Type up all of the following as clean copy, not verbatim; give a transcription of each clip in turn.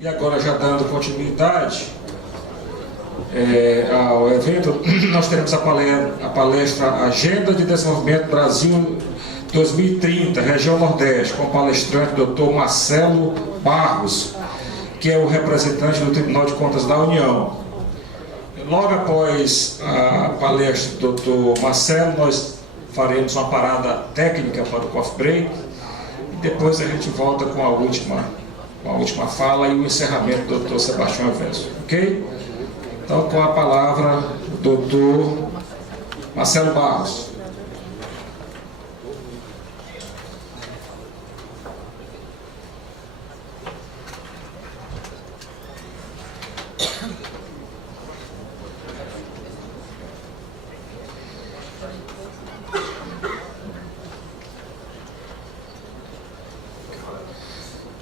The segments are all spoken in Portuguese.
E agora, já dando continuidade ao evento, nós teremos a palestra Agenda de Desenvolvimento Brasil 2030, Região Nordeste, com o palestrante Dr. Marcelo Barros, que é o representante do Tribunal de Contas da União. Logo após a palestra do Dr. Marcelo, nós faremos uma parada técnica para o coffee break, e depois a gente volta com a última fala e o encerramento do Dr. Sebastião Avesso, ok? Então, com a palavra, o Dr. Marcelo Barros.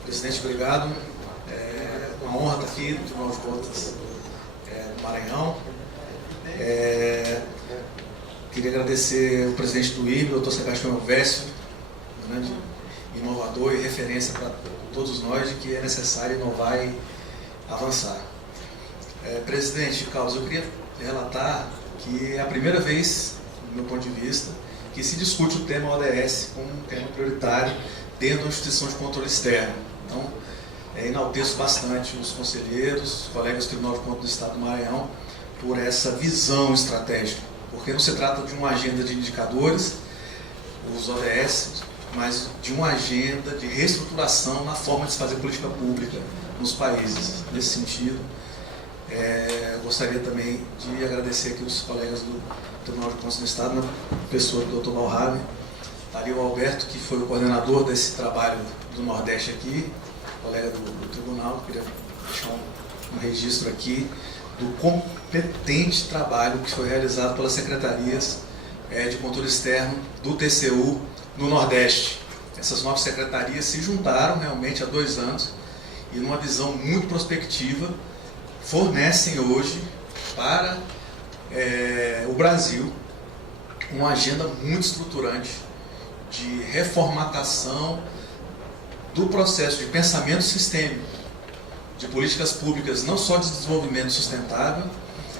Presidente, obrigado. É uma honra estar aqui no Tribunal de Contas do Maranhão. Queria agradecer o presidente do IBE, o Dr. Sebastião Avesso, um grande inovador e referência para todos nós de que é necessário inovar e avançar. Presidente Carlos, eu queria relatar que é a primeira vez, do meu ponto de vista, que se discute o tema ODS como um tema prioritário dentro da instituição de controle externo. Então, enalteço bastante os conselheiros, os colegas do Tribunal de Contas do Estado do Maranhão, por essa visão estratégica, porque não se trata de uma agenda de indicadores, os ODS, mas de uma agenda de reestruturação na forma de se fazer política pública nos países. Nesse sentido, gostaria também de agradecer aqui os colegas do Tribunal de Contas do Estado, na pessoa do Dr. Valrabe, ali o Alberto, que foi o coordenador desse trabalho do Nordeste aqui, colega do Tribunal. Queria deixar um registro aqui do competente trabalho que foi realizado pelas secretarias de controle externo do TCU no Nordeste. Essas 9 secretarias se juntaram realmente há 2 anos e, numa visão muito prospectiva, fornecem hoje para o Brasil uma agenda muito estruturante de reformatação do processo de pensamento sistêmico, de políticas públicas não só de desenvolvimento sustentável,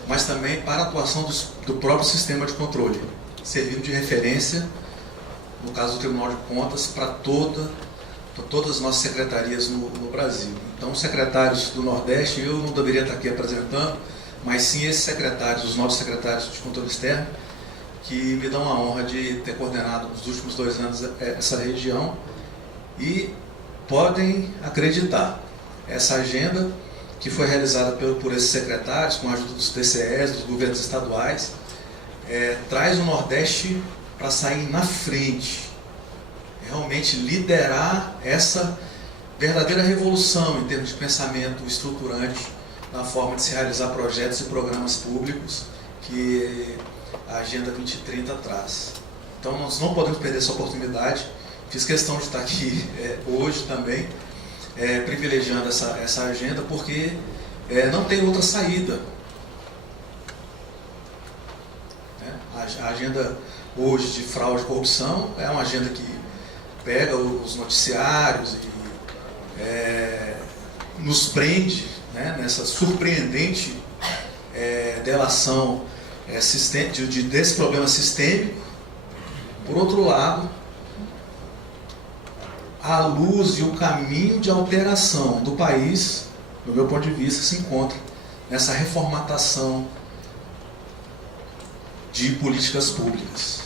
mas também para a atuação do próprio sistema de controle, servindo de referência, no caso do Tribunal de Contas, para todas as nossas secretarias no Brasil. Então, os secretários do Nordeste, eu não deveria estar aqui apresentando, mas sim esses secretários, os 9 secretários de controle externo, que me dão a honra de ter coordenado nos últimos 2 anos essa região, e podem acreditar, essa agenda que foi realizada por esses secretários, com a ajuda dos TCEs, dos governos estaduais, traz o Nordeste para sair na frente, realmente liderar essa verdadeira revolução em termos de pensamento estruturante na forma de se realizar projetos e programas públicos que a Agenda 2030 traz. Então, nós não podemos perder essa oportunidade. Fiz questão de estar aqui hoje também, privilegiando essa agenda, porque não tem outra saída. A agenda hoje de fraude e corrupção é uma agenda que pega os noticiários e nos prende, nessa surpreendente delação desse problema sistêmico. Por outro lado, a luz e o caminho de alteração do país, do meu ponto de vista, se encontra nessa reformatação de políticas públicas.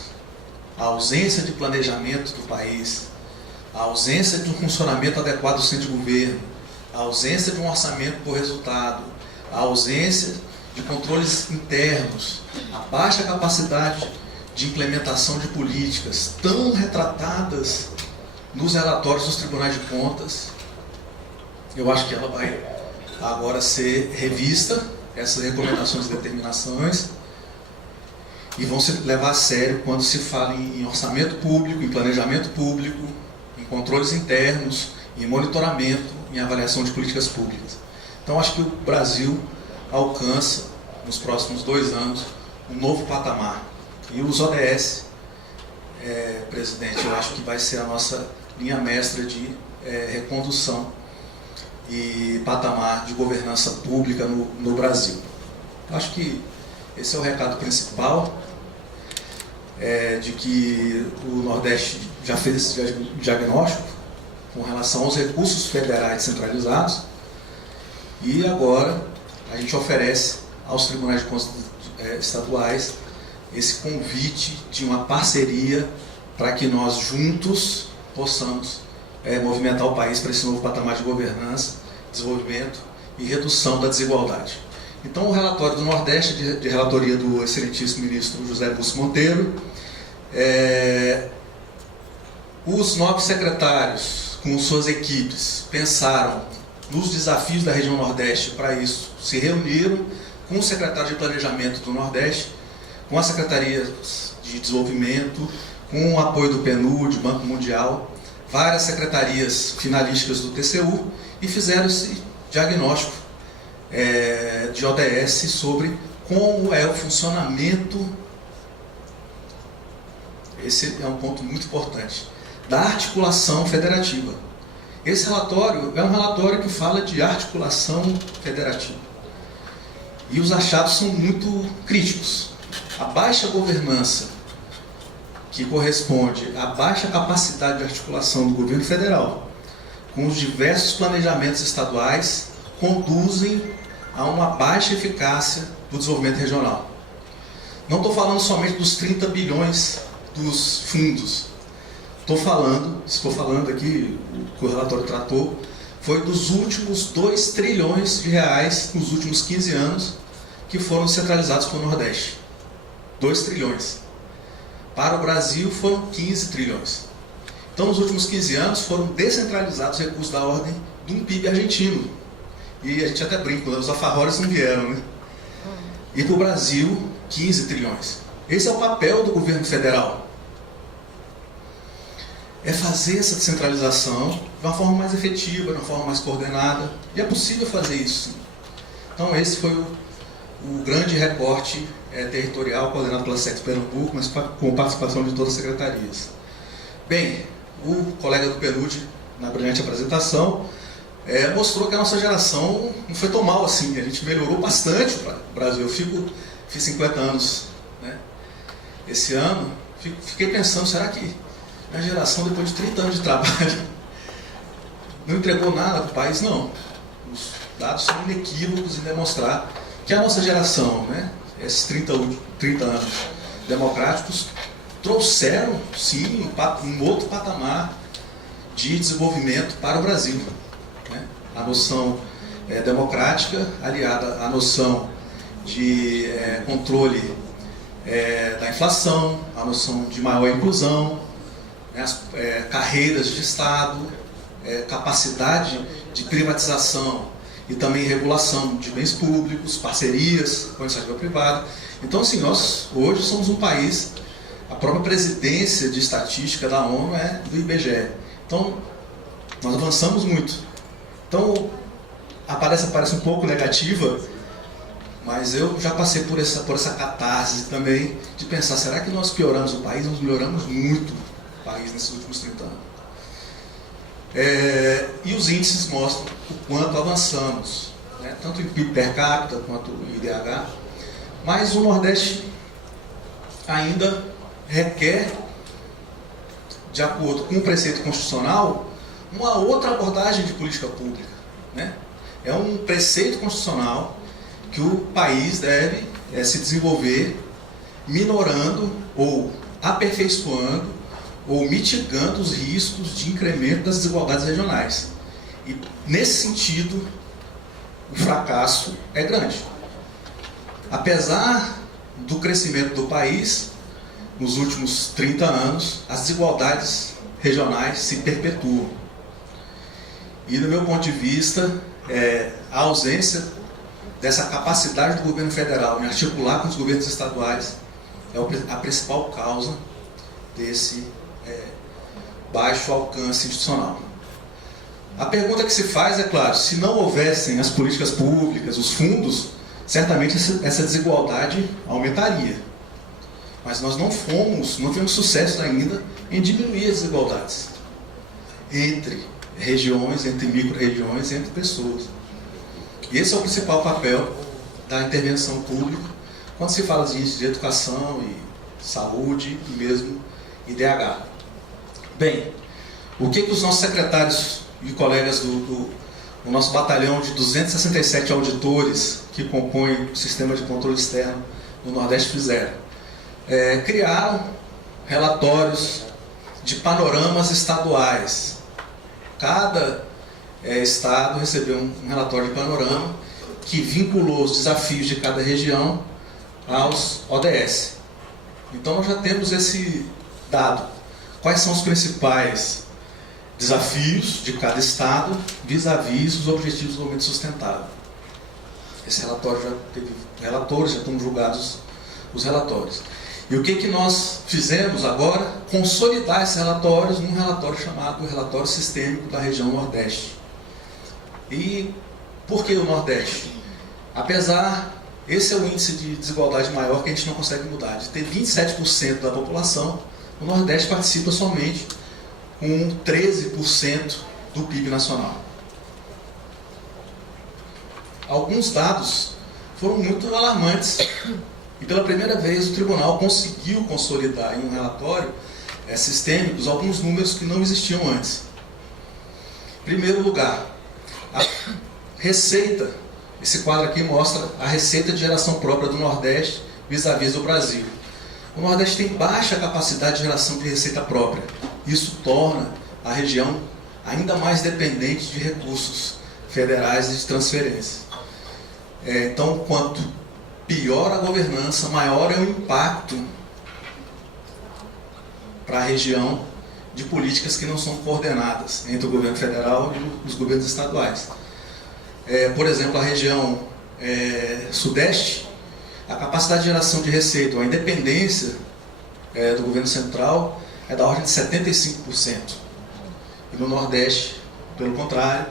A ausência de planejamento do país, a ausência de um funcionamento adequado do centro de governo, a ausência de um orçamento por resultado, a ausência de controles internos, a baixa capacidade de implementação de políticas tão retratadas nos relatórios dos tribunais de contas. Eu acho que ela vai agora ser revista, essas recomendações e determinações, e vão se levar a sério quando se fala em orçamento público, em planejamento público, em controles internos, em monitoramento, em avaliação de políticas públicas. Então, acho que o Brasil alcança, nos próximos 2 anos, um novo patamar. E os ODS, presidente, eu acho que vai ser a nossa linha mestra de recondução e patamar de governança pública no Brasil. Acho que esse é o recado principal, de que o Nordeste já fez esse diagnóstico com relação aos recursos federais centralizados, e agora a gente oferece aos tribunais de contas estaduais esse convite de uma parceria para que nós juntos possamos movimentar o país para esse novo patamar de governança, desenvolvimento e redução da desigualdade. Então, o relatório do Nordeste, de relatoria do excelentíssimo ministro José Bustos Monteiro, os 9 secretários, com suas equipes, pensaram nos desafios da região Nordeste. Para isso, se reuniram com o secretário de Planejamento do Nordeste, com a Secretaria de Desenvolvimento, com o apoio do PNUD, Banco Mundial, várias secretarias finalísticas do TCU, e fizeram esse diagnóstico de ODS sobre como é o funcionamento, esse é um ponto muito importante, da articulação federativa. Esse relatório é um relatório que fala de articulação federativa. E os achados são muito críticos. A baixa governança, que corresponde à baixa capacidade de articulação do governo federal, com os diversos planejamentos estaduais, conduzem a uma baixa eficácia do desenvolvimento regional. Não estou falando somente dos 30 bilhões dos fundos. Estou falando aqui, o que o relatório tratou, foi dos últimos 2 trilhões de reais nos últimos 15 anos que foram centralizados para o Nordeste. 2 trilhões. Para o Brasil foram 15 trilhões. Então, nos últimos 15 anos foram descentralizados recursos da ordem de um PIB argentino. E a gente até brinca, os alfarrores não vieram, né? E para o Brasil, 15 trilhões. Esse é o papel do governo federal. É fazer essa descentralização de uma forma mais efetiva, de uma forma mais coordenada. E é possível fazer isso, sim. Então, esse foi o grande recorte territorial coordenado pela SECS Pernambuco, mas com participação de todas as secretarias. Bem, o colega do PNUD, na brilhante apresentação, mostrou que a nossa geração não foi tão mal assim. A gente melhorou bastante o Brasil. Eu fiz 50 anos, né, esse ano. Fiquei pensando, será que a geração, depois de 30 anos de trabalho, não entregou nada para o país? Não. Os dados são inequívocos em demonstrar que a nossa geração, né, esses 30 anos democráticos, trouxeram, sim, um outro patamar de desenvolvimento para o Brasil. Né? A noção democrática, aliada à noção de controle da inflação, a noção de maior inclusão, as carreiras de Estado, capacidade de privatização e também regulação de bens públicos, parcerias com a iniciativa privada. Então, assim, nós hoje somos um país, a própria presidência de estatística da ONU é do IBGE. Então, nós avançamos muito. Então, parece um pouco negativa, mas eu já passei por essa catarse também de pensar, será que nós pioramos o país? Nós melhoramos muito o país nesses últimos 30 anos. E os índices mostram o quanto avançamos, né? Tanto em PIB per capita quanto em IDH, mas o Nordeste ainda requer, de acordo com o preceito constitucional, uma outra abordagem de política pública. Né? É um preceito constitucional que o país deve se desenvolver minorando ou aperfeiçoando ou mitigando os riscos de incremento das desigualdades regionais. E, nesse sentido, o fracasso é grande. Apesar do crescimento do país, nos últimos 30 anos, as desigualdades regionais se perpetuam. E, do meu ponto de vista, a ausência dessa capacidade do governo federal em articular com os governos estaduais é a principal causa desse baixo alcance institucional. A pergunta que se faz é, claro, se não houvessem as políticas públicas, os fundos, certamente essa desigualdade aumentaria. Mas nós não tivemos sucesso ainda em diminuir as desigualdades entre regiões, entre micro-regiões, entre pessoas. E esse é o principal papel da intervenção pública quando se fala de educação e saúde e mesmo IDH. Bem, o que os nossos secretários e colegas do nosso batalhão de 267 auditores que compõem o sistema de controle externo do Nordeste fizeram? Criaram relatórios de panoramas estaduais. Cada estado recebeu um relatório de panorama que vinculou os desafios de cada região aos ODS. Então nós já temos esse dado. Quais são os principais desafios de cada estado vis-à-vis os objetivos de desenvolvimento sustentável? Esse relatório já teve relatores, já estão julgados os relatórios. E o que nós fizemos agora? Consolidar esses relatórios num relatório chamado Relatório Sistêmico da Região Nordeste. E por que o Nordeste? Apesar, esse é o índice de desigualdade maior que a gente não consegue mudar. De ter 27% da população, o Nordeste participa somente com 13% do PIB nacional. Alguns dados foram muito alarmantes. E pela primeira vez o tribunal conseguiu consolidar em um relatório sistêmico alguns números que não existiam antes. Em primeiro lugar, a receita, esse quadro aqui mostra a receita de geração própria do Nordeste vis-à-vis do Brasil. O Nordeste tem baixa capacidade de geração de receita própria. Isso torna a região ainda mais dependente de recursos federais e de transferência. Então, quanto pior a governança, maior é o impacto para a região de políticas que não são coordenadas entre o governo federal e os governos estaduais. Por exemplo, a região sudeste, a capacidade de geração de receita, a independência do governo central é da ordem de 75%. E no nordeste, pelo contrário,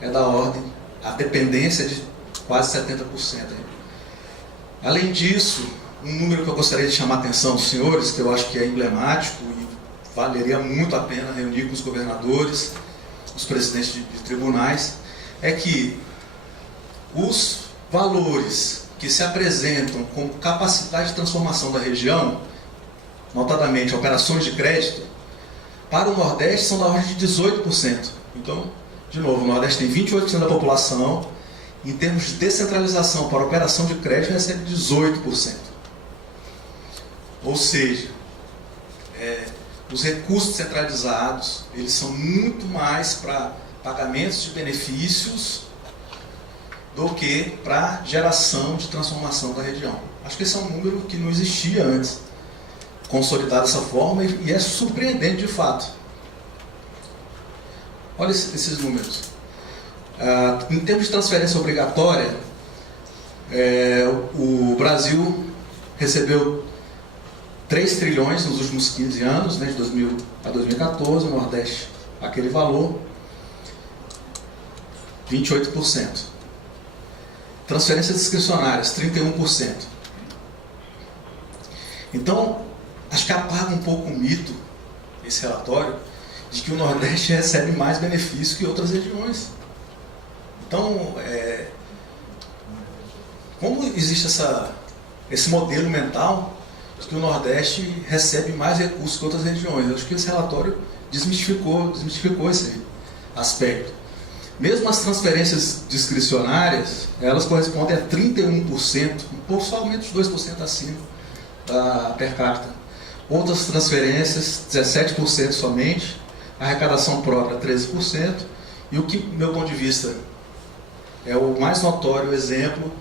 é da ordem, a dependência de quase 70%. Além disso, um número que eu gostaria de chamar a atenção dos senhores, que eu acho que é emblemático e valeria muito a pena reunir com os governadores, os presidentes de tribunais, é que os valores que se apresentam como capacidade de transformação da região, notadamente operações de crédito, para o Nordeste são da ordem de 18%. Então, de novo, o Nordeste tem 28% da população. Em termos de descentralização para operação de crédito, recebe 18%. Ou seja, os recursos centralizados, eles são muito mais para pagamentos de benefícios do que para geração de transformação da região. Acho que esse é um número que não existia antes, consolidado dessa forma, e é surpreendente de fato. Olha esses números. Em termos de transferência obrigatória, o Brasil recebeu 3 trilhões nos últimos 15 anos, de 2000 a 2014, o Nordeste aquele valor, 28%. Transferências discricionárias, 31%. Então, acho que apaga um pouco o mito, esse relatório, de que o Nordeste recebe mais benefícios que outras regiões. Então, como existe esse modelo mental de que o Nordeste recebe mais recursos que outras regiões? Eu acho que esse relatório desmistificou esse aspecto. Mesmo as transferências discricionárias, elas correspondem a 31%, somente 2% acima da per capita. Outras transferências, 17% somente, a arrecadação própria, 13%, e o que, do meu ponto de vista, é o mais notório exemplo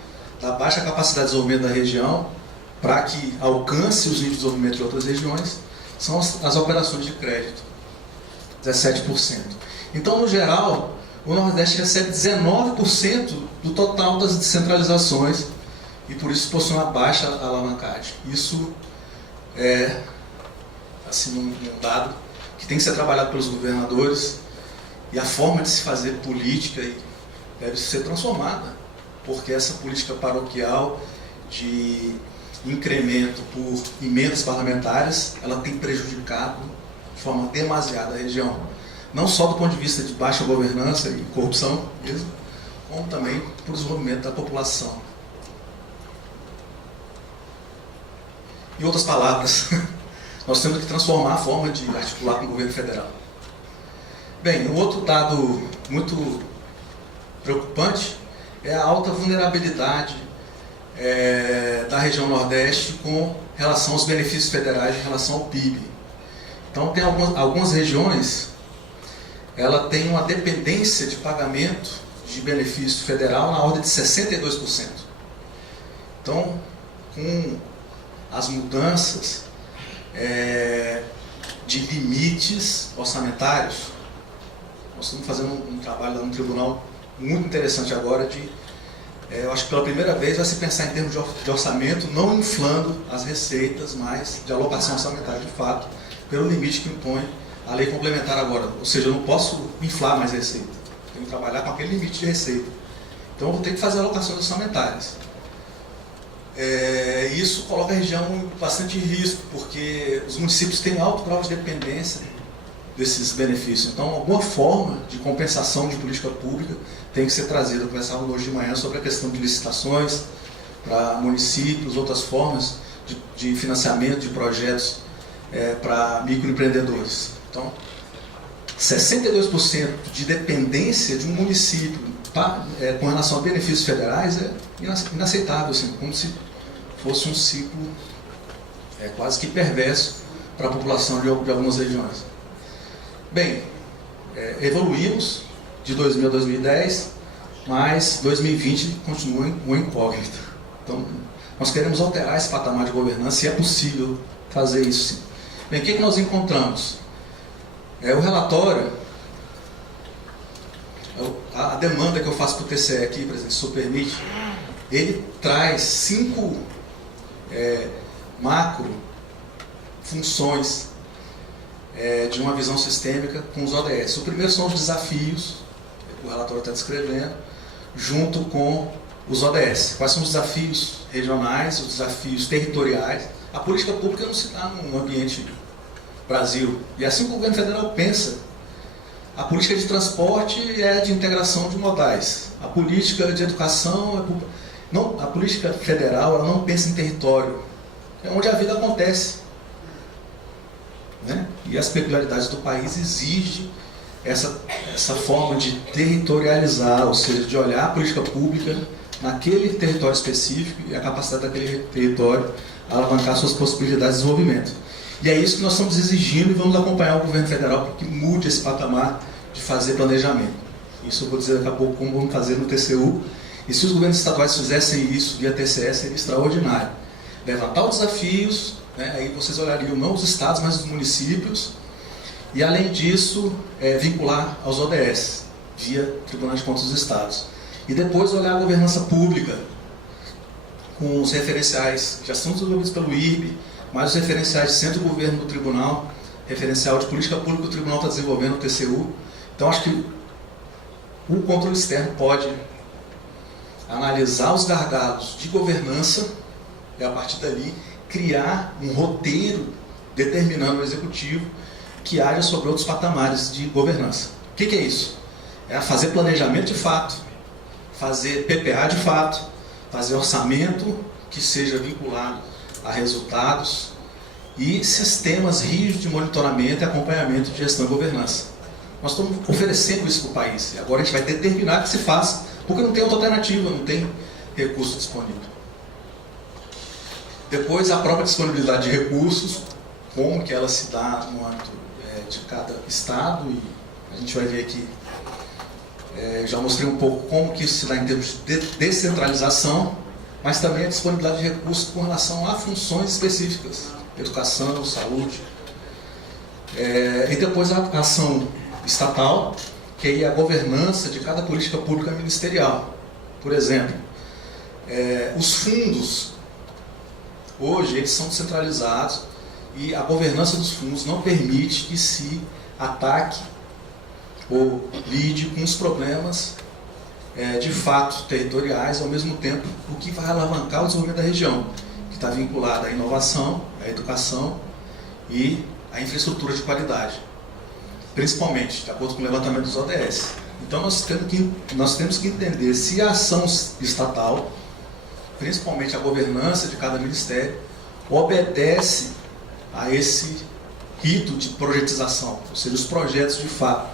da baixa capacidade de desenvolvimento da região para que alcance os níveis de desenvolvimento de outras regiões, são as operações de crédito, 17%. Então, no geral, o Nordeste recebe 19% do total das descentralizações e por isso possui uma baixa alavancagem. Isso é um dado que tem que ser trabalhado pelos governadores, e a forma de se fazer política deve ser transformada, porque essa política paroquial de incremento por emendas parlamentares, ela tem prejudicado de forma demasiada a região. não só do ponto de vista de baixa governança e corrupção mesmo, como também para o desenvolvimento da população. Em outras palavras, nós temos que transformar a forma de articular com o governo federal. Bem, um outro dado muito preocupante é a alta vulnerabilidade da região Nordeste com relação aos benefícios federais, em relação ao PIB. Então, tem algumas regiões, ela tem uma dependência de pagamento de benefício federal na ordem de 62%. Então, com as mudanças de limites orçamentários, nós estamos fazendo um trabalho lá no tribunal muito interessante agora eu acho que pela primeira vez vai se pensar em termos de orçamento, não inflando as receitas, mas de alocação orçamentária de fato, pelo limite que impõe a lei complementar agora. Ou seja, eu não posso inflar mais receita, tenho que trabalhar com aquele limite de receita. Então eu vou ter que fazer alocações orçamentárias. Isso coloca a região em bastante risco, porque os municípios têm alto grau de dependência desses benefícios. Então, alguma forma de compensação de política pública tem que ser trazida. Conversávamos hoje de manhã sobre a questão de licitações para municípios, outras formas de financiamento de projetos para microempreendedores. Então, 62% de dependência de um município com relação a benefícios federais é inaceitável, assim, como se fosse um ciclo quase que perverso para a população de algumas regiões. Bem, evoluímos de 2000 a 2010, mas 2020 continua uma incógnita. Então, nós queremos alterar esse patamar de governança e é possível fazer isso sim. Bem, o que nós encontramos? O relatório, a demanda que eu faço para o TCE aqui, presidente, se o permite, ele traz 5 macro funções de uma visão sistêmica com os ODS. O primeiro são os desafios, que o relatório está descrevendo, junto com os ODS. Quais são os desafios regionais, os desafios territoriais? A política pública não se dá num ambiente Brasil. E assim que o governo federal pensa, a política de transporte é de integração de modais. A política de educação, a política federal ela não pensa em território. É onde a vida acontece. Né? E as peculiaridades do país exigem essa forma de territorializar, ou seja, de olhar a política pública naquele território específico e a capacidade daquele território a alavancar suas possibilidades de desenvolvimento. E é isso que nós estamos exigindo e vamos acompanhar o governo federal para que mude esse patamar de fazer planejamento. Isso eu vou dizer daqui a pouco como vamos fazer no TCU. E se os governos estaduais fizessem isso via TCE, seria extraordinário. Levantar os desafios, né? Aí vocês olhariam não os estados, mas os municípios. E além disso, vincular aos ODS, via Tribunal de Contas dos Estados. E depois olhar a governança pública, com os referenciais que já são desenvolvidos pelo IRB, mais os referenciais de centro-governo do tribunal, referencial de política pública que o tribunal está desenvolvendo no TCU. Então, acho que o controle externo pode analisar os gargalos de governança e, a partir dali, criar um roteiro determinando o executivo que haja sobre outros patamares de governança. O que é isso? É fazer planejamento de fato, fazer PPA de fato, fazer orçamento que seja vinculado a resultados e sistemas rígidos de monitoramento e acompanhamento de gestão e governança. Nós estamos oferecendo isso para o país e agora a gente vai determinar que se faça, porque não tem outra alternativa, não tem recurso disponível. Depois, a própria disponibilidade de recursos, como que ela se dá no âmbito de cada estado, e a gente vai ver aqui, já mostrei um pouco como que isso se dá em termos de descentralização, mas também a disponibilidade de recursos com relação a funções específicas, educação, saúde. E depois a ação estatal, que é a governança de cada política pública ministerial. Por exemplo, os fundos, hoje, eles são descentralizados e a governança dos fundos não permite que se ataque ou lide com os problemas de fato territoriais, ao mesmo tempo o que vai alavancar o desenvolvimento da região, que está vinculado à inovação, à educação e à infraestrutura de qualidade. principalmente, de acordo com o levantamento dos ODS. Então nós temos que entender se a ação estatal, principalmente a governança de cada ministério, obedece a esse rito de projetização, ou seja, os projetos de fato,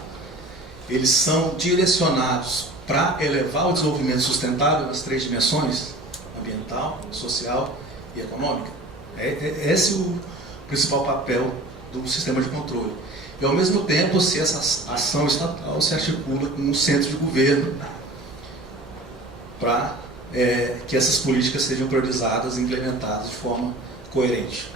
eles são direcionados para elevar o desenvolvimento sustentável nas 3 dimensões, ambiental, social e econômica. Esse é o principal papel do sistema de controle. E, ao mesmo tempo, se essa ação estatal se articula com um centro de governo para que essas políticas sejam priorizadas e implementadas de forma coerente.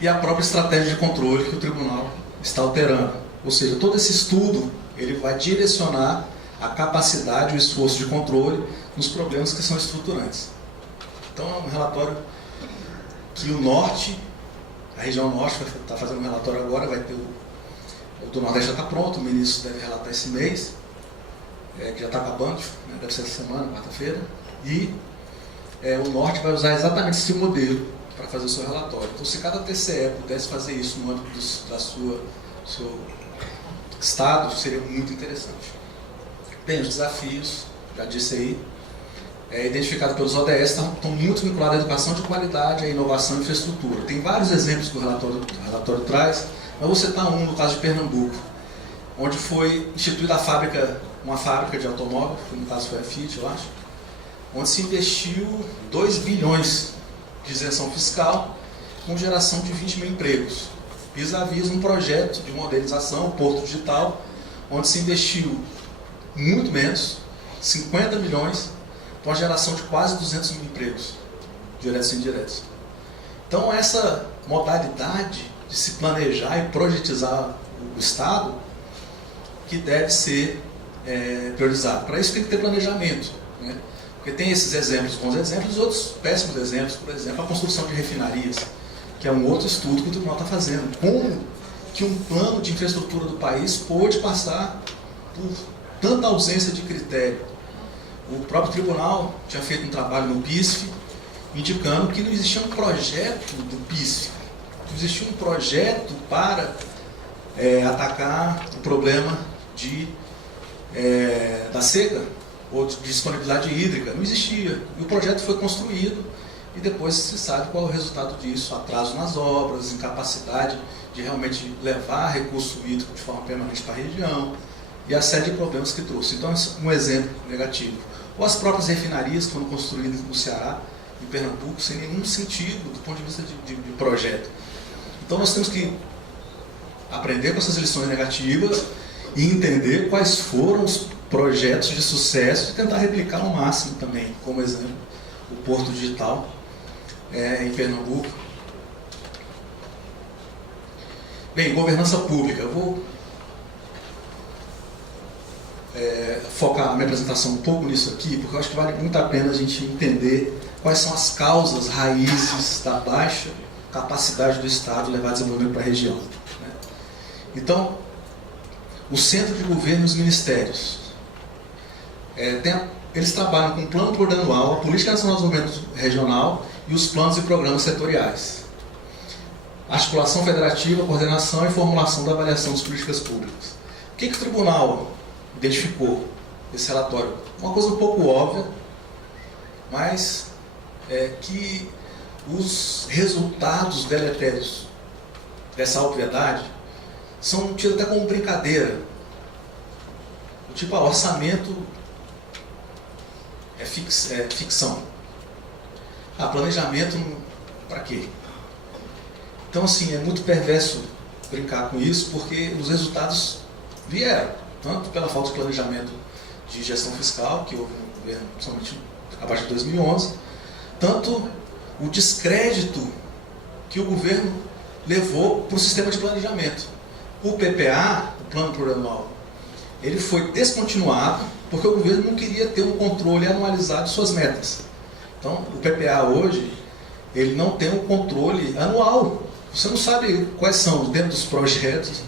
E a própria estratégia de controle que o tribunal está alterando. Ou seja, todo esse estudo ele vai direcionar a capacidade e o esforço de controle nos problemas que são estruturantes. Então, é um relatório que o Norte, a região Norte vai estar fazendo um relatório agora, vai ter o do Nordeste já está pronto, o ministro deve relatar esse mês, que já está acabando, né, deve ser essa semana, quarta-feira, e o Norte vai usar exatamente esse modelo para fazer o seu relatório. Então, se cada TCE pudesse fazer isso no âmbito do seu estado, seria muito interessante. Bem, os desafios, já disse aí, identificados pelos ODS, estão muito vinculados à educação de qualidade, à inovação e infraestrutura. Tem vários exemplos que o relatório traz, mas vou citar um no caso de Pernambuco, onde foi instituída uma fábrica de automóvel, que no caso foi a Fiat, eu acho, onde se investiu 2 bilhões de isenção fiscal com geração de 20 mil empregos. Vis-à-vis um projeto de modernização, Porto Digital, onde se investiu muito menos, 50 milhões, com a geração de quase 200 mil empregos, diretos e indiretos. Então, essa modalidade de se planejar e projetizar o Estado que deve ser priorizado. Para isso tem que ter planejamento, né? Porque tem esses exemplos, bons exemplos, e outros péssimos exemplos, por exemplo, a construção de refinarias, que é um outro estudo que o tribunal está fazendo. Como que um plano de infraestrutura do país pôde passar por tanta ausência de critério? O próprio tribunal tinha feito um trabalho no PISF, indicando que não existia um projeto do PISF, não existia um projeto para atacar o problema da seca ou de disponibilidade hídrica. Não existia. E o projeto foi construído e depois se sabe qual é o resultado disso: atraso nas obras, incapacidade de realmente levar recurso hídrico de forma permanente para a região e a série de problemas que trouxe. Então, um exemplo negativo. Ou as próprias refinarias que foram construídas no Ceará, em Pernambuco, sem nenhum sentido do ponto de vista de projeto. Então nós temos que aprender com essas lições negativas e entender quais foram os projetos de sucesso e tentar replicar ao máximo também, como exemplo, o Porto Digital em Pernambuco. Bem, governança pública. Eu vou focar a minha apresentação um pouco nisso aqui, porque eu acho que vale muito a pena a gente entender quais são as causas raízes da baixa capacidade do Estado de levar desenvolvimento para a região, né? Então, o centro de governo e os ministérios, eles trabalham com o plano plurianual, a Política Nacional de Desenvolvimento Regional e os planos e programas setoriais. Articulação federativa, coordenação e formulação da avaliação das políticas públicas. O que o tribunal identificou nesse relatório? Uma coisa um pouco óbvia, mas que os resultados deletérios dessa obviedade são tidos até como brincadeira. O tipo, orçamento é ficção. Planejamento, para quê? Então, assim, é muito perverso brincar com isso, porque os resultados vieram, tanto pela falta de planejamento de gestão fiscal, que houve no governo, principalmente a partir de 2011, tanto o descrédito que o governo levou para o sistema de planejamento. O PPA, o Plano Plurianual, ele foi descontinuado porque o governo não queria ter um controle anualizado de suas metas. Então, o PPA hoje, ele não tem um controle anual. Você não sabe quais são, dentro dos projetos,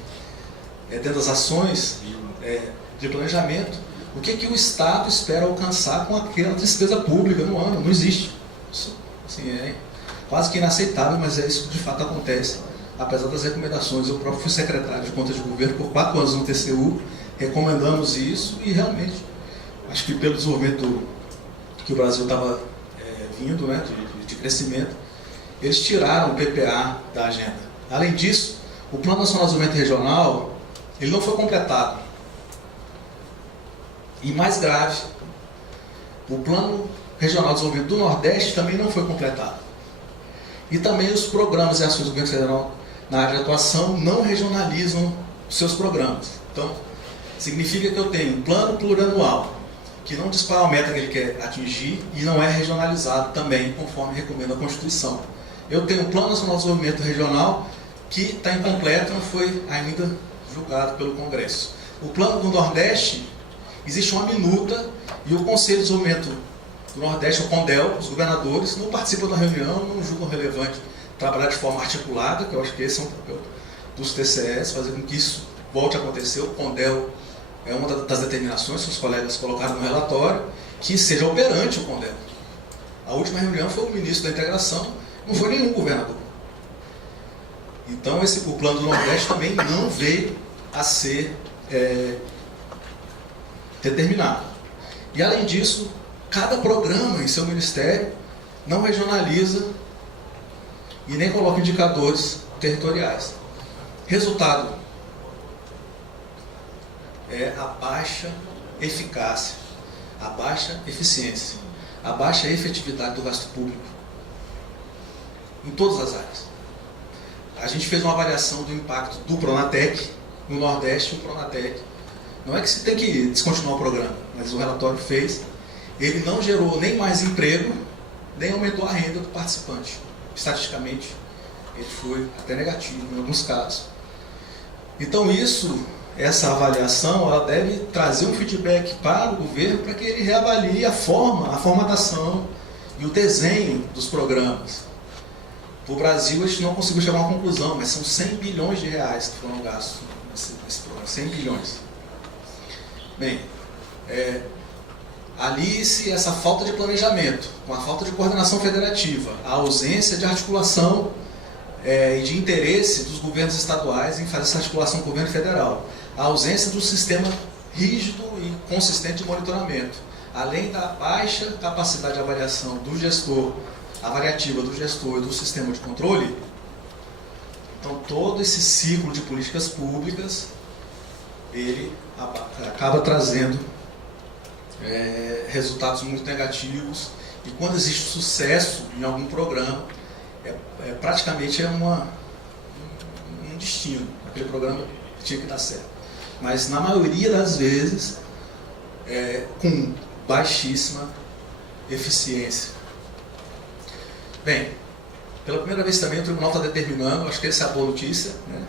dentro das ações de planejamento, o que o Estado espera alcançar com aquela despesa pública no ano. Não existe. Isso, assim, é quase que inaceitável, mas é isso que de fato acontece apesar das recomendações. Eu próprio fui secretário de Contas de Governo por 4 anos no TCU, recomendamos isso e realmente, acho que pelo desenvolvimento que o Brasil estava vindo, né, de crescimento, eles tiraram o PPA da agenda. Além disso, o Plano Nacional de Desenvolvimento Regional, ele não foi completado. E mais grave, o Plano Regional de Desenvolvimento do Nordeste também não foi completado. E também os programas e ações do governo federal na área de atuação não regionalizam os seus programas. Então, significa que eu tenho um plano plurianual que não dispara a meta que ele quer atingir e não é regionalizado também, conforme recomenda a Constituição. Eu tenho um Plano Nacional de Desenvolvimento Regional que está incompleto e não foi ainda julgado pelo Congresso. O Plano do Nordeste, existe uma minuta e o Conselho de Desenvolvimento do Nordeste, o CONDEL, os governadores, não participam da reunião, não julgam relevante trabalhar de forma articulada, que eu acho que esse é um papel dos TCEs, fazer com que isso volte a acontecer. O CONDEL é uma das determinações que os colegas colocaram no relatório, que seja operante o CONDEL. A última reunião foi o ministro da Integração, não foi nenhum governador. Então o Plano do Nordeste também não veio a ser determinado. E além disso, cada programa em seu ministério não regionaliza e nem coloca indicadores territoriais. Resultado é a baixa eficácia, a baixa eficiência, a baixa efetividade do gasto público em todas as áreas. A gente fez uma avaliação do impacto do Pronatec no Nordeste. O Pronatec, não é que se tem que descontinuar o programa, mas o relatório fez, ele não gerou nem mais emprego, nem aumentou a renda do participante. Estatisticamente, ele foi até negativo em alguns casos. Então essa avaliação, ela deve trazer um feedback para o governo para que ele reavalie a formatação e o desenho dos programas. O Brasil, a gente não conseguiu chegar a uma conclusão, mas são 100 bilhões de reais que foram gastos nesse programa, 100 bilhões. Bem, ali-se essa falta de planejamento, com a falta de coordenação federativa, a ausência de articulação e de interesse dos governos estaduais em fazer essa articulação com o governo federal, a ausência do sistema rígido e consistente de monitoramento, além da baixa capacidade de avaliação do gestor, avaliativa do gestor e do sistema de controle. Então, todo esse ciclo de políticas públicas, ele acaba trazendo resultados muito negativos, e quando existe sucesso em algum programa, praticamente um destino. Aquele programa tinha que dar certo. Mas na maioria das vezes, com baixíssima eficiência. Bem, pela primeira vez também o Tribunal está determinando, acho que essa é a boa notícia, né?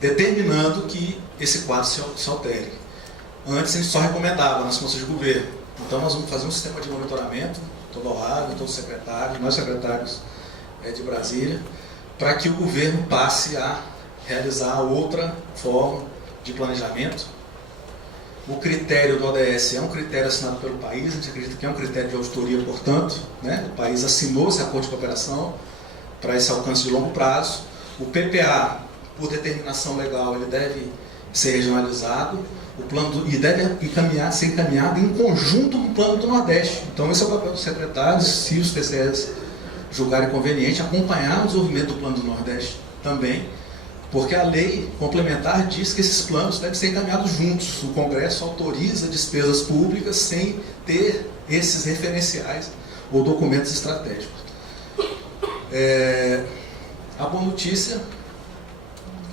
Determinando que esse quadro se altere. Antes a gente só recomendava nas forças de governo. Então nós vamos fazer um sistema de monitoramento, todo honrado, todos os secretários, nós secretários de Brasília, para que o governo passe a realizar outra forma de planejamento. O critério do ODS é um critério assinado pelo país, a gente acredita que é um critério de auditoria, portanto, né? O país assinou esse acordo de cooperação para esse alcance de longo prazo. O PPA, por determinação legal, ele deve ser regionalizado, e deve ser encaminhado em conjunto com o Plano do Nordeste. Então esse é o papel dos secretários, se os TCEs julgarem conveniente, acompanhar o desenvolvimento do Plano do Nordeste também, porque a lei complementar diz que esses planos devem ser encaminhados juntos. O Congresso autoriza despesas públicas sem ter esses referenciais ou documentos estratégicos. A boa notícia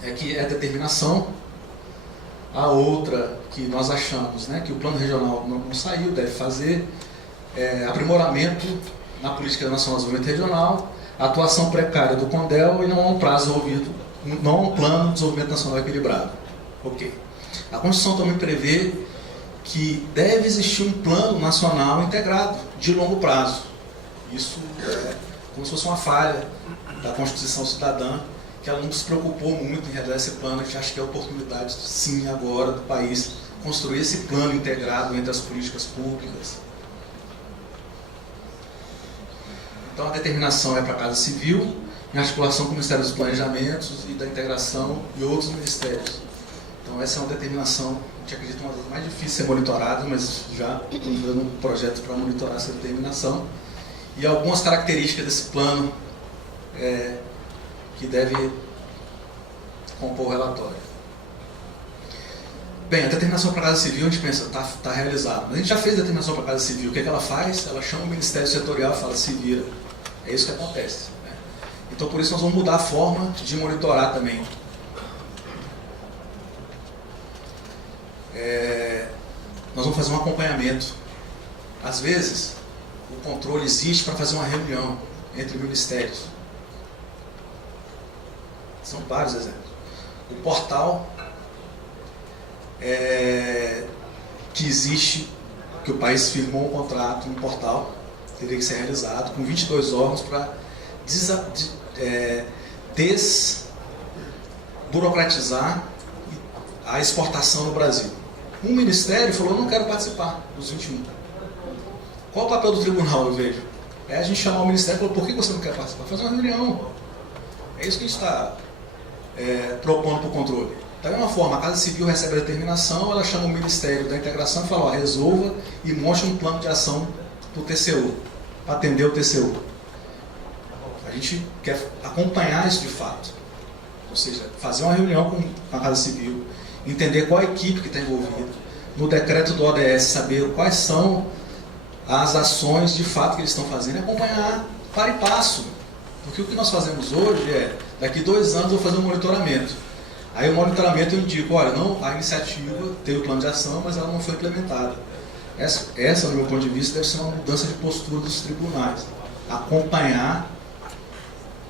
é que é determinação. A outra que nós achamos, né, que o plano regional não saiu, deve fazer aprimoramento na política nacional de desenvolvimento regional, atuação precária do CONDEL e não há um prazo envolvido, não há um plano de desenvolvimento nacional equilibrado. Ok. A Constituição também prevê que deve existir um plano nacional integrado de longo prazo. Isso é como se fosse uma falha da Constituição Cidadã, que ela não se preocupou muito em realizar esse plano. A gente acha que é a oportunidade, sim, agora do país construir esse plano integrado entre as políticas públicas. Então a determinação é para a Casa Civil em articulação com o Ministério dos Planejamentos e da Integração e outros ministérios. Então essa é uma determinação, a gente acredita, uma das mais difíceis de ser monitorada, mas já estamos dando um projeto para monitorar essa determinação. E algumas características desse plano que deve compor o relatório. Bem, a determinação para a Casa Civil, a gente pensa, está realizado. Mas a gente já fez a determinação para a Casa Civil. O que ela faz? Ela chama o Ministério Setorial e fala, se vira. É isso que acontece. Né? Então, por isso, nós vamos mudar a forma de monitorar também. Nós vamos fazer um acompanhamento. Às vezes, o controle existe para fazer uma reunião entre ministérios. São vários exemplos. O portal que existe, que o país firmou um contrato, um portal, teria que ser realizado com 22 órgãos para desburocratizar a exportação no Brasil. Um ministério falou, não quero participar dos 21. Qual o papel do tribunal, eu vejo? É a gente chamar o ministério e falar, por que você não quer participar? Fazer uma reunião. É isso que a gente está propondo para o controle. Da mesma forma, a Casa Civil recebe a determinação, ela chama o Ministério da Integração e fala, ó, resolva e monte um plano de ação para o TCU, para atender o TCU. A gente quer acompanhar isso de fato. Ou seja, fazer uma reunião com a Casa Civil, entender qual a equipe que está envolvida, no decreto do ODS, saber quais são as ações de fato que eles estão fazendo e acompanhar para e passo. Porque o que nós fazemos hoje é, daqui 2 anos eu vou fazer um monitoramento. Aí o monitoramento eu indico, olha, não, a iniciativa teve o plano de ação, mas ela não foi implementada. Essa, do meu ponto de vista, deve ser uma mudança de postura dos tribunais. Acompanhar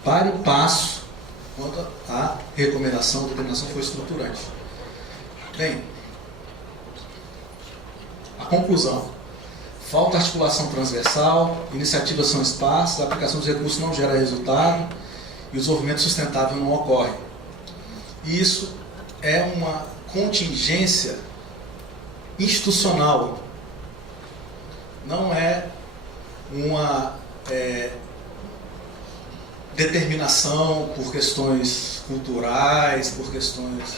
para e passo quando a recomendação, a determinação foi estruturante. Bem, a conclusão. Falta articulação transversal, iniciativas são esparsas, a aplicação dos recursos não gera resultado e o desenvolvimento sustentável não ocorre. E isso é uma contingência institucional, não é uma determinação por questões culturais, por questões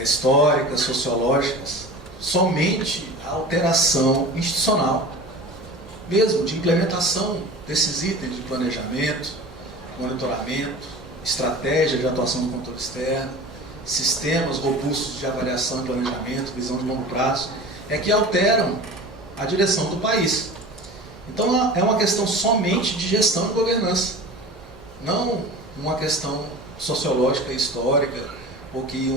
históricas, sociológicas, somente a alteração institucional, mesmo de implementação desses itens de planejamento, monitoramento, estratégia de atuação no controle externo, sistemas robustos de avaliação e planejamento, visão de longo prazo, é que alteram a direção do país. Então é uma questão somente de gestão e governança, não uma questão sociológica e histórica, ou que de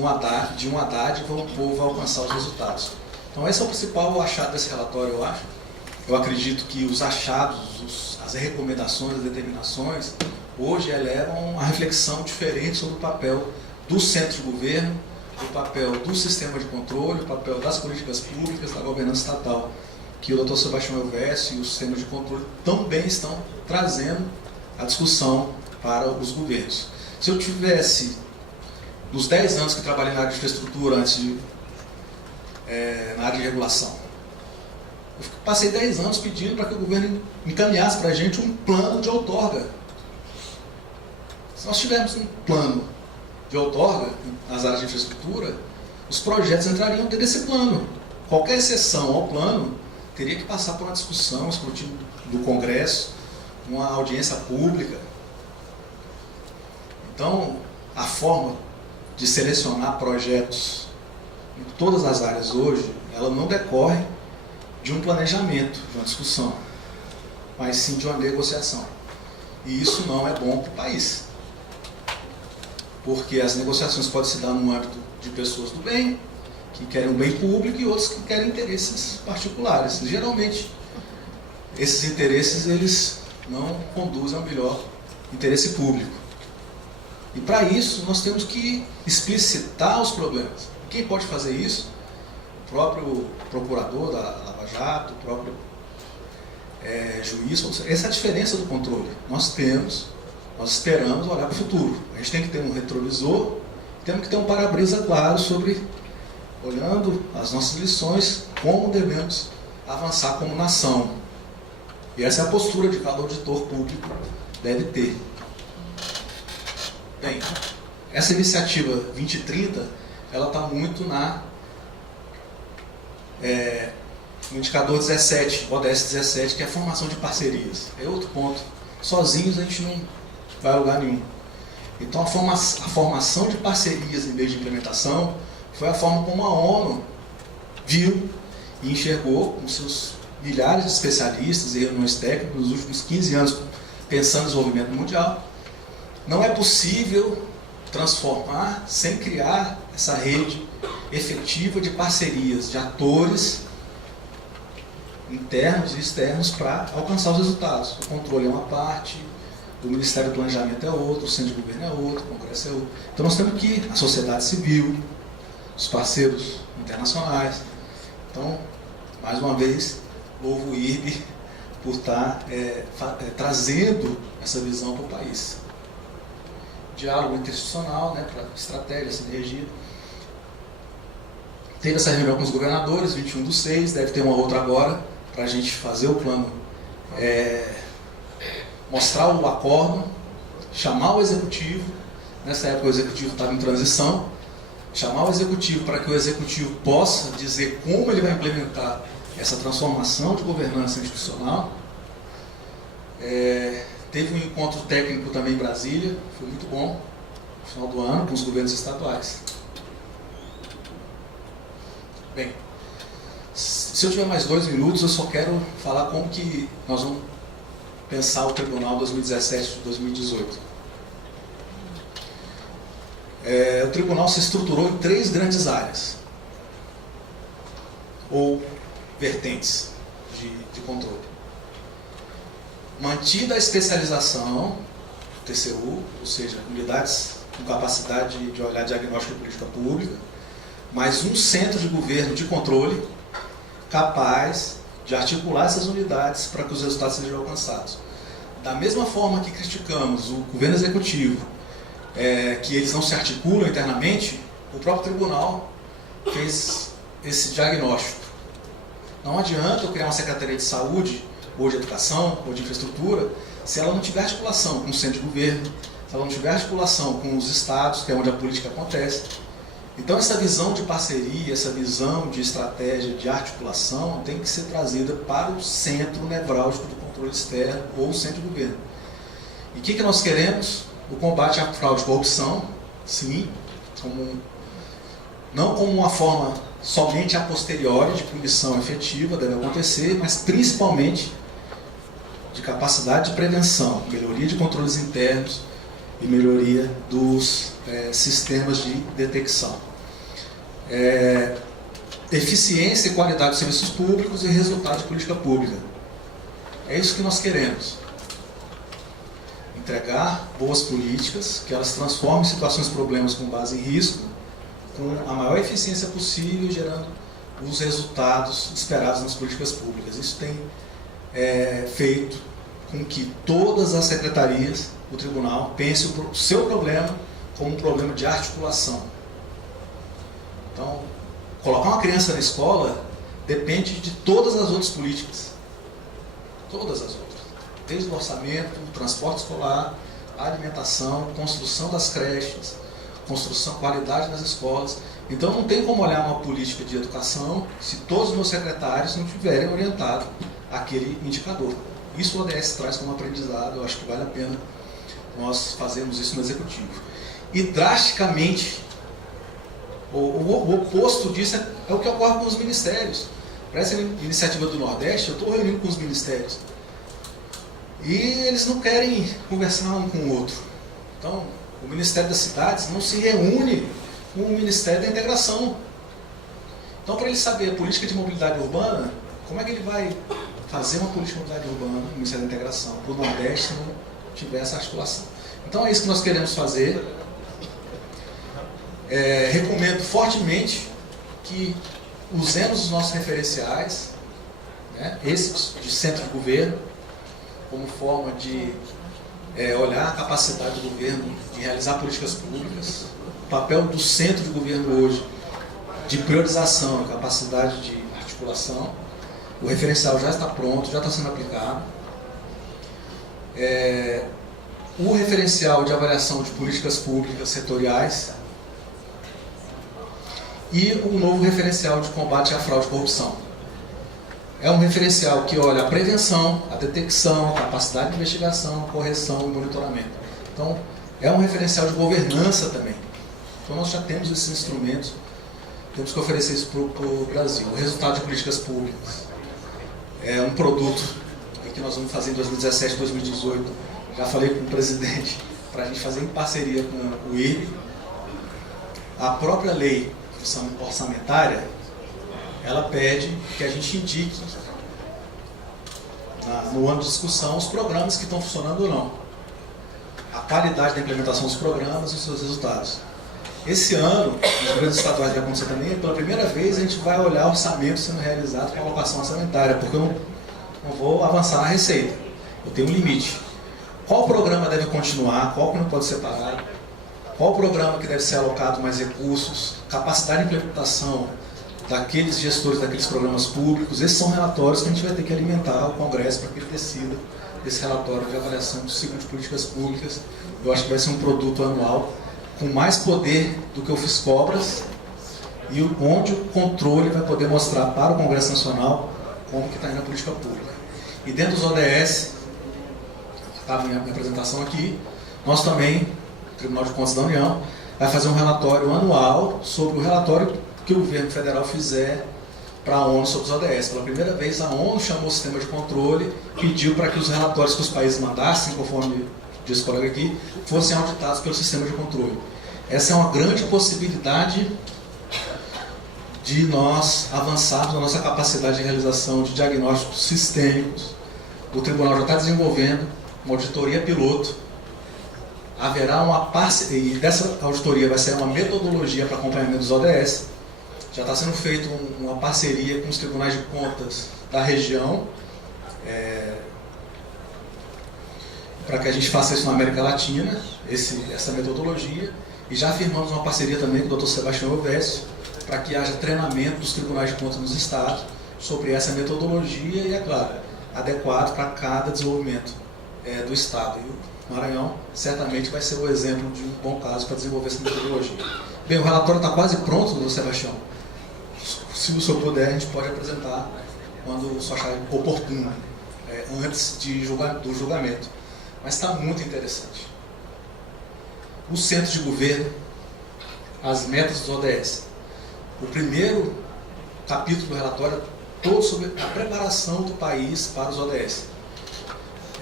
um Haddad o povo vai alcançar os resultados. Então esse é o principal achado desse relatório, eu acho. Eu acredito que os achados, as recomendações, as determinações, hoje elevam uma reflexão diferente sobre o papel do centro de governo, o papel do sistema de controle, o papel das políticas públicas, da governança estatal, que o Dr. Sebastião Elvésio e os sistemas de controle também estão trazendo a discussão para os governos. Se eu tivesse, nos 10 anos que trabalhei na área de infraestrutura, na área de regulação, eu passei 10 anos pedindo para que o governo encaminhasse para a gente um plano de outorga. Se nós tivermos um plano de outorga nas áreas de infraestrutura, os projetos entrariam dentro desse plano. Qualquer exceção ao plano teria que passar por uma discussão, um escrutínio do Congresso, uma audiência pública. Então, a forma de selecionar projetos em todas as áreas hoje, ela não decorre de um planejamento, de uma discussão, mas sim de uma negociação. E isso não é bom para o país. Porque as negociações podem se dar no âmbito de pessoas do bem, que querem o bem público, e outros que querem interesses particulares. Geralmente, esses interesses eles não conduzem ao melhor interesse público. E para isso, nós temos que explicitar os problemas. Quem pode fazer isso? O próprio procurador da Lava Jato, o próprio juiz. Essa é a diferença do controle. Nós esperamos olhar para o futuro. A gente tem que ter um retrovisor, temos que ter um para-brisa claro sobre, olhando as nossas lições, como devemos avançar como nação. E essa é a postura de cada auditor público deve ter. Bem, essa iniciativa 2030, ela está muito no indicador 17, ODS 17, que é a formação de parcerias. É outro ponto. Sozinhos a gente não vai a lugar nenhum. Então a formação de parcerias em vez de implementação foi a forma como a ONU viu e enxergou com seus milhares de especialistas e reuniões técnicas nos últimos 15 anos pensando no desenvolvimento mundial. Não é possível transformar sem criar essa rede efetiva de parcerias, de atores internos e externos para alcançar os resultados. O controle é uma parte, o Ministério do Planejamento é outro, o Centro de Governo é outro, o Congresso é outro. Então nós temos que a sociedade civil, os parceiros internacionais. Então, mais uma vez, louvo o IRB por estar trazendo essa visão para o país. Diálogo interinstitucional, para estratégia, sinergia. Teve essa reunião com os governadores, 21/6, deve ter uma outra agora, para a gente fazer o plano, mostrar o acórdão, chamar o executivo. Nessa época o executivo estava em transição, chamar o executivo para que o executivo possa dizer como ele vai implementar essa transformação de governança institucional. Teve um encontro técnico também em Brasília, foi muito bom, no final do ano, com os governos estaduais. Bem, se eu tiver mais 2 minutos, eu só quero falar como que nós vamos pensar o Tribunal 2017-2018. O Tribunal se estruturou em 3 grandes áreas, ou vertentes de controle. Mantida a especialização, TCU, ou seja, unidades com capacidade de olhar diagnóstico e política pública, mas um centro de governo de controle capaz de articular essas unidades para que os resultados sejam alcançados. Da mesma forma que criticamos o governo executivo, que eles não se articulam internamente, o próprio tribunal fez esse diagnóstico. Não adianta eu criar uma Secretaria de Saúde, ou de Educação, ou de Infraestrutura, se ela não tiver articulação com o centro de governo, se ela não tiver articulação com os estados, que é onde a política acontece. Então essa visão de parceria, essa visão de estratégia, de articulação, tem que ser trazida para o centro nevrálgico do controle externo, ou o centro de governo. E o que nós queremos? O combate à fraude e corrupção, sim, não como uma forma somente a posteriori de punição efetiva, deve acontecer, mas principalmente de capacidade de prevenção, melhoria de controles internos e melhoria dos sistemas de detecção. Eficiência e qualidade dos serviços públicos e resultado de política pública. É isso que nós queremos. Entregar boas políticas, que elas transformem situações e problemas com base em risco, com a maior eficiência possível, gerando os resultados esperados nas políticas públicas. Isso tem feito com que todas as secretarias do tribunal pensem o seu problema como um problema de articulação. Então, colocar uma criança na escola depende de todas as outras políticas. Todas as outras. Desde o orçamento, o transporte escolar, a alimentação, construção das creches, construção, qualidade nas escolas. Então não tem como olhar uma política de educação se todos os meus secretários não tiverem orientado aquele indicador. Isso o ODS traz como aprendizado, eu acho que vale a pena nós fazermos isso no Executivo. E drasticamente, o oposto disso é o que ocorre com os ministérios. Para essa iniciativa do Nordeste, eu estou reunindo com os ministérios. E eles não querem conversar um com o outro. Então, o Ministério das Cidades não se reúne com o Ministério da Integração. Então, para ele saber a política de mobilidade urbana, como é que ele vai fazer uma política de mobilidade urbana no Ministério da Integração, para o Nordeste, se não tiver essa articulação? Então, é isso que nós queremos fazer. Recomendo fortemente que usemos os nossos referenciais, esses de centro de governo, como forma de olhar a capacidade do governo de realizar políticas públicas, o papel do centro de governo hoje de priorização e capacidade de articulação. O referencial já está pronto, já está sendo aplicado. o referencial de avaliação de políticas públicas setoriais e um novo referencial de combate à fraude e corrupção. É um referencial que olha a prevenção, a detecção, a capacidade de investigação, correção e monitoramento. Então, é um referencial de governança também. Então, nós já temos esses instrumentos, temos que oferecer isso para o Brasil. O resultado de políticas públicas é um produto que nós vamos fazer em 2017, 2018. Já falei com o presidente para a gente fazer em parceria com o IRB. A própria lei orçamentária, ela pede que a gente indique no ano de discussão os programas que estão funcionando ou não, a qualidade da implementação dos programas e os seus resultados. Esse ano, nos governos estaduais vai acontecer também, pela primeira vez a gente vai olhar o orçamento sendo realizado com a alocação orçamentária, porque eu não vou avançar na receita, eu tenho um limite. Qual programa deve continuar, qual que não pode ser parado, qual programa que deve ser alocado mais recursos, capacidade de implementação daqueles gestores daqueles programas públicos. Esses são relatórios que a gente vai ter que alimentar o Congresso para que ele decida esse relatório de avaliação do ciclo de políticas públicas. Eu acho que vai ser um produto anual com mais poder do que o FISCOBRAS e onde o controle vai poder mostrar para o Congresso Nacional como que está indo a política pública. E dentro dos ODS, está a minha apresentação aqui, nós também, o Tribunal de Contas da União, vai fazer um relatório anual sobre o relatório que o governo federal fizer para a ONU sobre os ODS. Pela primeira vez, a ONU chamou o sistema de controle, pediu para que os relatórios que os países mandassem, conforme disse o colega aqui, fossem auditados pelo sistema de controle. Essa é uma grande possibilidade de nós avançarmos na nossa capacidade de realização de diagnósticos sistêmicos. O Tribunal já está desenvolvendo uma auditoria piloto. Haverá uma parceria, e dessa auditoria vai ser uma metodologia para acompanhamento dos ODS. Já está sendo feita uma parceria com os tribunais de contas da região, para que a gente faça isso na América Latina, essa metodologia, e já firmamos uma parceria também com o Dr. Sebastião Elvésio, para que haja treinamento dos tribunais de contas nos estados sobre essa metodologia e, é claro, adequado para cada desenvolvimento do estado. E o Maranhão certamente vai ser o exemplo de um bom caso para desenvolver essa metodologia. Bem, o relatório está quase pronto, Dr. Sebastião. Se o senhor puder, a gente pode apresentar quando o senhor achar oportuno, antes do julgamento. Mas está muito interessante. O centro de governo, as metas dos ODS. O primeiro capítulo do relatório é todo sobre a preparação do país para os ODS.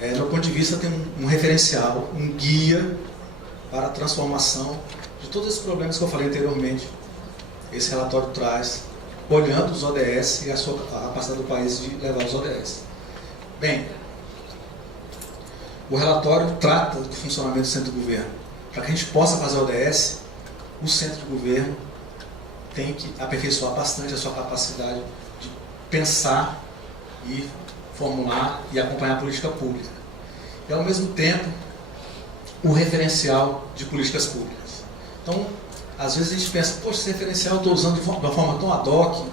Do meu ponto de vista, tem um referencial, um guia para a transformação de todos esses problemas que eu falei anteriormente. Esse relatório traz, olhando os ODS e a capacidade do país de levar os ODS. Bem, o relatório trata do funcionamento do centro de governo. Para que a gente possa fazer ODS, o centro de governo tem que aperfeiçoar bastante a sua capacidade de pensar e formular e acompanhar a política pública. E, ao mesmo tempo, o referencial de políticas públicas. Então, às vezes a gente pensa, poxa, esse referencial eu estou usando de uma forma tão ad hoc.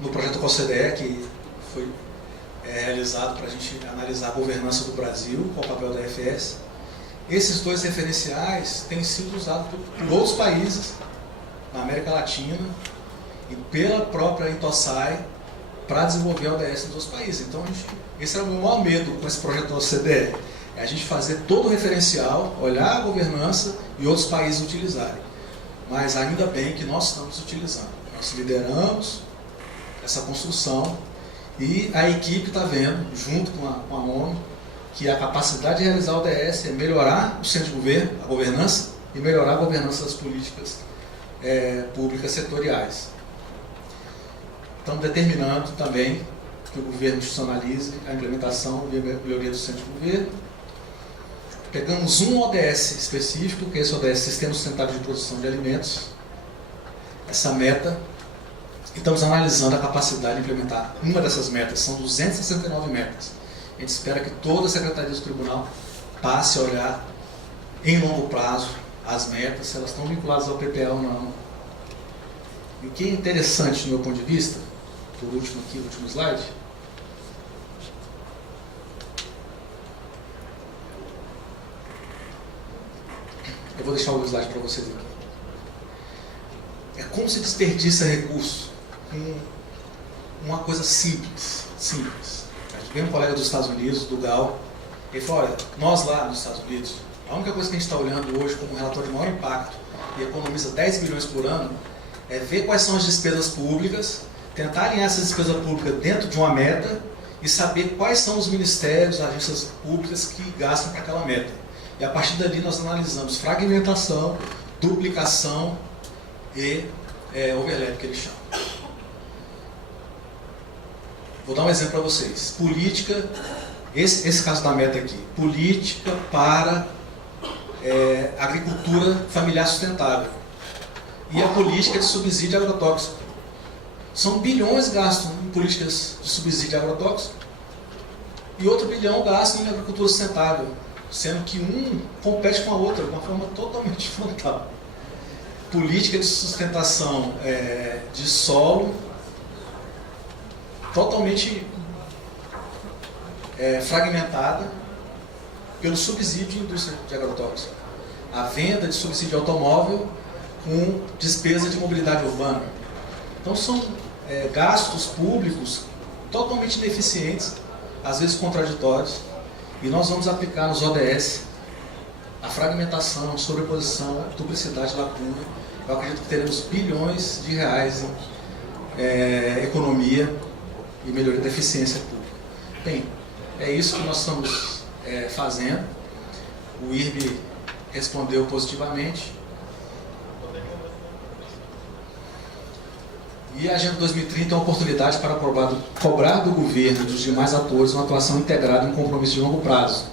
No projeto COCDE, que foi realizado para a gente analisar a governança do Brasil, qual o papel da FS, esses dois referenciais têm sido usados por outros países na América Latina e pela própria Intosai para desenvolver a ODS nos outros países. Então, esse era o meu maior medo com esse projeto do OCDE, é a gente fazer todo o referencial, olhar a governança e outros países utilizarem. Mas ainda bem que nós estamos utilizando. Nós lideramos essa construção e a equipe está vendo, junto com a ONU, que a capacidade de realizar o ODS é melhorar o centro de governo, a governança, e melhorar a governança das políticas públicas setoriais. Estamos determinando também que o governo institucionalize a implementação e a melhoria do centro de governo. Pegamos um ODS específico, que é esse ODS, Sistema Sustentável de Produção de Alimentos, essa meta, e estamos analisando a capacidade de implementar uma dessas metas. São 269 metas. A gente espera que toda a Secretaria do Tribunal passe a olhar em longo prazo as metas, se elas estão vinculadas ao PPA ou não. E o que é interessante do meu ponto de vista, por último aqui, o último slide, Eu vou deixar o slide para vocês aqui. É como se desperdiça recurso com uma coisa simples. A gente vê um colega dos Estados Unidos, do Gal, ele falou, olha, nós lá nos Estados Unidos, a única coisa que a gente está olhando hoje como um relatório de maior impacto e economiza 10 bilhões por ano é ver quais são as despesas públicas, tentar alinhar essas despesas públicas dentro de uma meta e saber quais são os ministérios, agências públicas que gastam para aquela meta. E a partir dali nós analisamos fragmentação, duplicação e overlap, que eles chamam. Vou dar um exemplo para vocês. Política, esse caso da meta aqui, política para agricultura familiar sustentável. E a política de subsídio agrotóxico. São bilhões gastos em políticas de subsídio agrotóxico e outro bilhão gasto em agricultura sustentável, sendo que um compete com a outra de uma forma totalmente frontal. Política de sustentação de solo totalmente fragmentada pelo subsídio de indústria de agrotóxico. A venda de subsídio de automóvel com despesa de mobilidade urbana. Então são gastos públicos totalmente ineficientes, às vezes contraditórios, e nós vamos aplicar nos ODS a fragmentação, sobreposição, duplicidade, lacuna. Eu acredito que teremos bilhões de reais em economia e melhoria da eficiência pública. Bem, é isso que nós estamos fazendo. O IRB respondeu positivamente. E a Agenda 2030 é uma oportunidade para cobrar do governo e dos demais atores uma atuação integrada em um compromisso de longo prazo.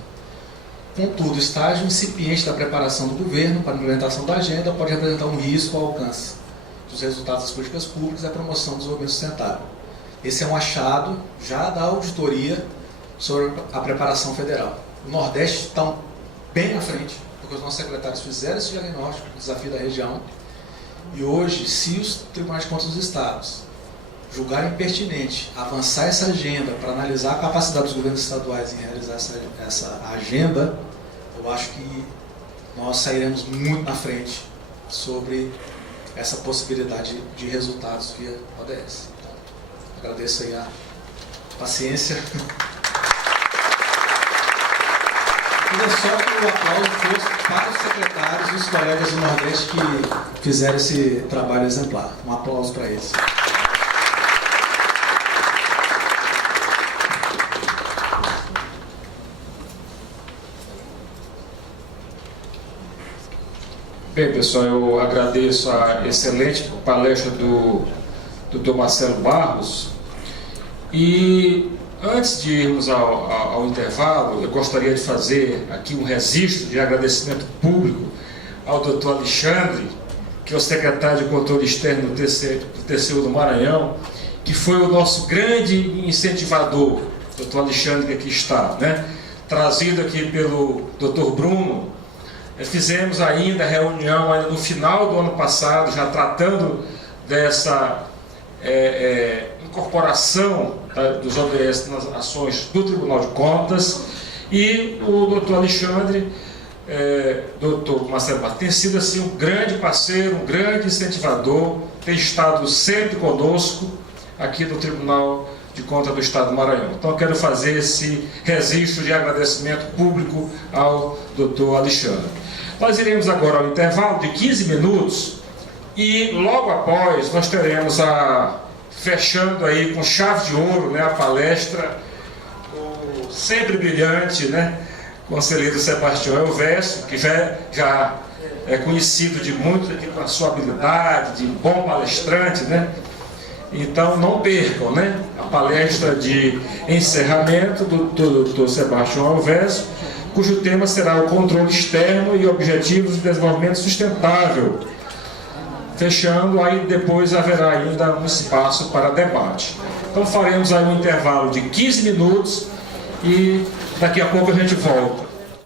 Contudo, o estágio incipiente da preparação do governo para a implementação da agenda pode representar um risco ao alcance dos resultados das políticas públicas e a promoção do desenvolvimento sustentável. Esse é um achado já da auditoria sobre a preparação federal. O Nordeste está bem na frente, porque os nossos secretários fizeram esse diagnóstico, o desafio da região. E hoje, se os tribunais de contas dos estados julgarem pertinente avançar essa agenda para analisar a capacidade dos governos estaduais em realizar essa agenda, eu acho que nós sairemos muito na frente sobre essa possibilidade de resultados via ODS. Então, agradeço aí a paciência. Queria só que o aplauso fosse para os secretários e os colegas do Nordeste que fizeram esse trabalho exemplar. Um aplauso para eles. Bem, pessoal, eu agradeço a excelente palestra do Dr. Marcelo Barros. E antes de irmos ao intervalo, eu gostaria de fazer aqui um registro de agradecimento público ao Dr. Alexandre, que é o secretário de Controle Externo do TCU do Maranhão, que foi o nosso grande incentivador, Dr. Alexandre, que aqui está, né? Trazido aqui pelo Dr. Bruno. Fizemos ainda reunião no final do ano passado, já tratando dessa incorporação dos ODS nas ações do Tribunal de Contas, e o doutor Alexandre, doutor Marcelo Barros, tem sido assim, um grande parceiro, um grande incentivador, tem estado sempre conosco aqui no Tribunal de Contas do Estado do Maranhão. Então eu quero fazer esse registro de agradecimento público ao doutor Alexandre. Nós iremos agora ao intervalo de 15 minutos e logo após nós teremos fechando aí com chave de ouro, né, a palestra, o sempre brilhante, né, conselheiro Sebastião Elvésio, que já é conhecido de muito com a sua habilidade, de bom palestrante, né? Então não percam, né, a palestra de encerramento do Dr. Sebastião Elvésio, cujo tema será o controle externo e objetivos de desenvolvimento sustentável. Fechando, aí depois haverá ainda um espaço para debate. Então faremos aí um intervalo de 15 minutos e daqui a pouco a gente volta.